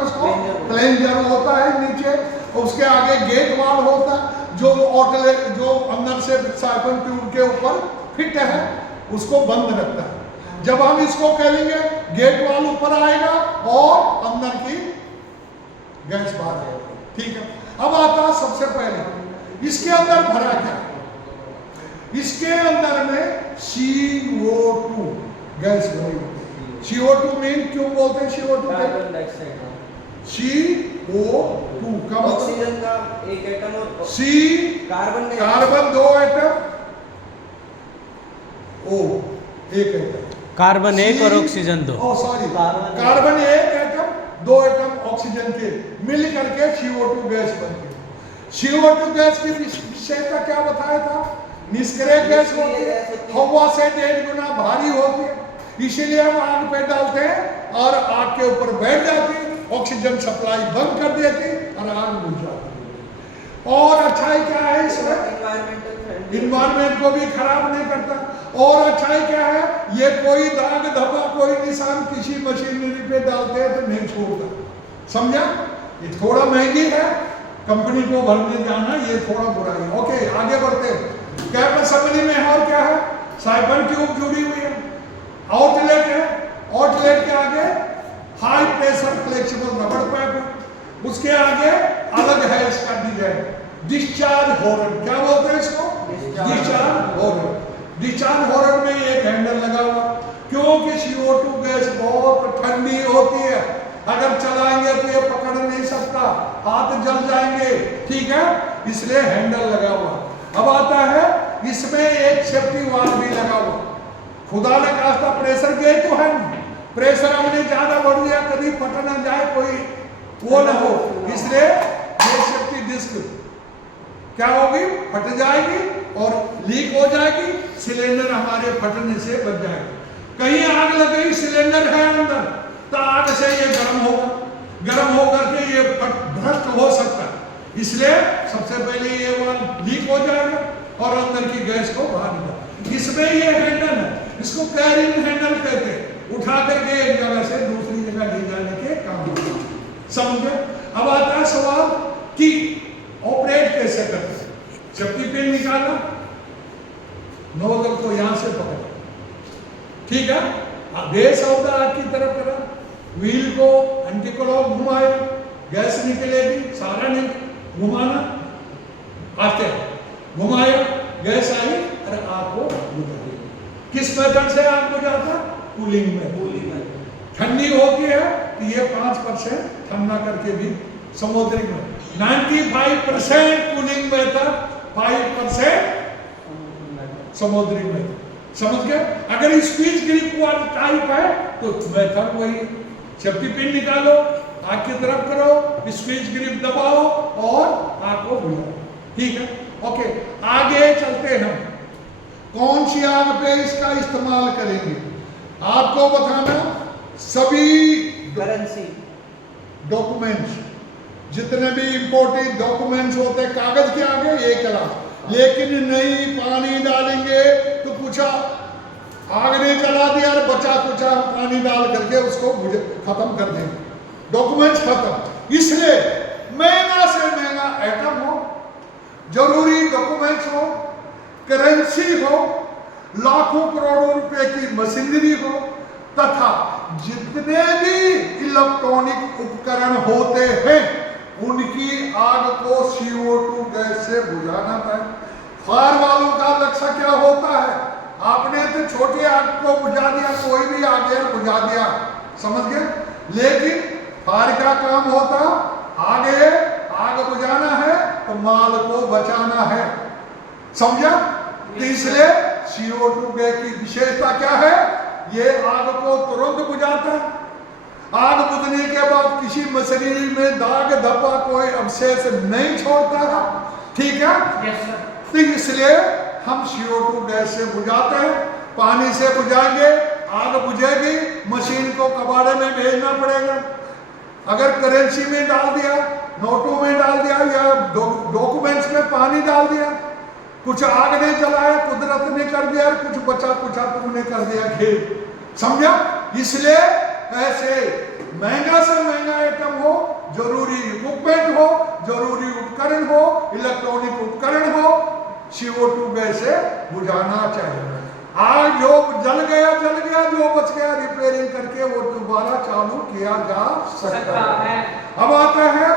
उसको? प्लेंजर होता है नीचे, उसके आगे गेट वाल होता है जो आउटलेट जो अंदर से साइफन ट्यूब के ऊपर फिट है, उसको बंद रखता है। जब हम इसको करेंगे गेट वाल ऊपर आएगा और अंदर की गैस बाहर आएगी, ठीक है। अब आता है सबसे पहले इसके अंदर भरा क्या? इसके अंदर में CO2 गैस भरी होती है। CO2 मीन क्यों बोलते हैं CO2? कार्बन डाइऑक्साइड, CO2 का ऑक्सीजन का एक एटम और C कार्बन 2 एटम, O एक एटम, कार्बन 1 और oxygen 2। Sorry, carbon 1 atom 2 atom oxygen के मिल करके CO2 गैस बनती है। CO2 गैस की विशेषता क्या बताया था? निष्क्रिय गैस होती है, हवा से 1.5 गुना भारी होती है, इसीलिए हम आग पे डालते हैं और आग के ऊपर बैठ जाती है, ऑक्सीजन सप्लाई बंद कर देती और आग बुझ जाती है। और अच्छाई क्या है इसमें? इन्वायरमेंट को भी खराब नहीं करता। और अच्छाई क्या है? ये कोई दाग धब्बा कोई निशान किसी मशीनरी पे डालते हैं तो नहीं छोड़ता, समझा? ये थोड़ा महंगी है, कंपनी को भरने जाना ये थोड़ा बुरा है। ओके, आगे बढ़ते हैं। कैप असेंबली में और क्या है? साइफन ट्यूब जुड़ी हुई है, आउटलेट है, आउटलेट के आगे हाई प्रेशर फ्लेक्सिबल रबड़ पाइप है, उसके आगे अलग है इसका डिजाइन, डिस्चार्ज हॉर्न, क्या बोलते हैं इसको? Discharge horn. डिस्चार्ज हॉर्न में एक हैंडल लगा हुआ, क्योंकि CO2 गैस बहुत ठंडी होती है, अगर चलाएंगे तो ये पकड़ नहीं सकता, हाथ जल जाएंगे, ठीक है, इसलिए हैंडल लगा हुआ। अब आता है इसमें एक सेफ्टी वाल्व भी लगा हुआ, खुदा ने कहा था प्रेशर गेज तो है, प्रेशर हमने ज्यादा बढ़ गया कभी फट ना जाए, कोई वो ना हो, इसलिए ये सेफ्टी डिस्क क्या होगी? फट जाएगी और लीक हो जाएगी, सिलेंडर हमारे फटने से बच जाएगा। कहीं आग लग गई, सिलेंडर है अंदर, तो आग से ये गर्म होगा, गर्म होकर के ये भ्रष्ट हो सकता है, इसलिए सबसे पहले ये वाल्व लीक हो जाएगा और अंदर की गैस को बाहर निकाल। इसमें ये हैंडल है, इसको कैरिंग हैंडल कहते हैं, उठा करके एक जगह से दूसरी जगह ले जाने के काम होता है, समझे? अब आता है सवाल कि ऑपरेट कैसे करते हैं? सेफ्टी पिन निकाला, नोजल को यहां से पकड़ा, ठीक है, बेस ऑफ द आग की तरफ करा, व्हील को एंटी क्लॉक घुमाया, गैस निकलेगी, सारा नहीं घुमाना, आते घुमाया, गैस आई और आग को बुझा दिया। किस मेथड से आग बुझाता? कूलिंग में। ठंडी होती है तो ये 5% ठंडा करके भी समुद्री में 95% कूलिंग मेथड, 5% समुद्री में, समझ गए? अगर स्क्वीज ग्रिप वाला टाइप है तो मेथड वही है, सेफ्टी पिन निकालो, आग की तरफ करो, स्क्वीज ग्रिप दबाओ और आग को बुझाओ, ठीक है। ओके, आगे चलते हैं, कौन सी आग पे इसका इस्तेमाल करेंगे? आपको बताना, सभी करेंसी डॉक्यूमेंट्स, जितने भी इंपोर्टेंट डॉक्यूमेंट्स होते हैं कागज के आगे ये कला, लेकिन नहीं पानी डालेंगे तो कुछ आग ने जला दिया और बचा कुचा पानी डाल करके उसको खत्म कर देंगे, डॉक्यूमेंट्स खत्म। इसलिए महंगा से महंगा आइटम हो, जरूरी डॉक्यूमेंट्स हो, करेंसी हो, लाखों करोड़ों रुपए की मशीनरी हो, तथा जितने भी इलेक्ट्रॉनिक उपकरण होते हैं उनकी आग को CO2 गैस से बुझाना है। फायर वालों का लक्ष्य क्या होता है? आपने तो छोटी आग को बुझा दिया, कोई भी आ गया बुझा दिया, समझ गए? लेकिन फायर का काम होता आगे आग बुझाना है तो माल को बचाना है, समझा? तो इसलिए CO2 गैस की विशेषता क्या है? ये आग को तुरंत बुझाता है, आग बुझने के बाद किसी मशीनरी में दाग धब्बा कोई अवशेष नहीं छोड़ता है, ठीक है? Yes sir. तो इसलिए हम CO2 गैस से बुझाते हैं, पानी से बुझाएंगे आग बुझेगी, मशीन को कबाड़े में भेजना पड़ेगा। अगर करेंसी में डाल दिया, नोटों में डाल दिया या डॉक्यूमेंट्स में पानी डाल दिया, कुछ आग ने जलाया, कुदरत ने कर दिया, कुछ बचा कुचा तुमने कर दिया खेल, समझा? इसलिए ऐसे महंगा से महंगा आइटम हो उपकरण हो, इलेक्ट्रॉनिक उपकरण हो, CO2 गैस से बुझाना चाहिए। आज जो जल गया, जो बच गया रिपेयरिंग करके वो दोबारा चालू किया जा सकता है।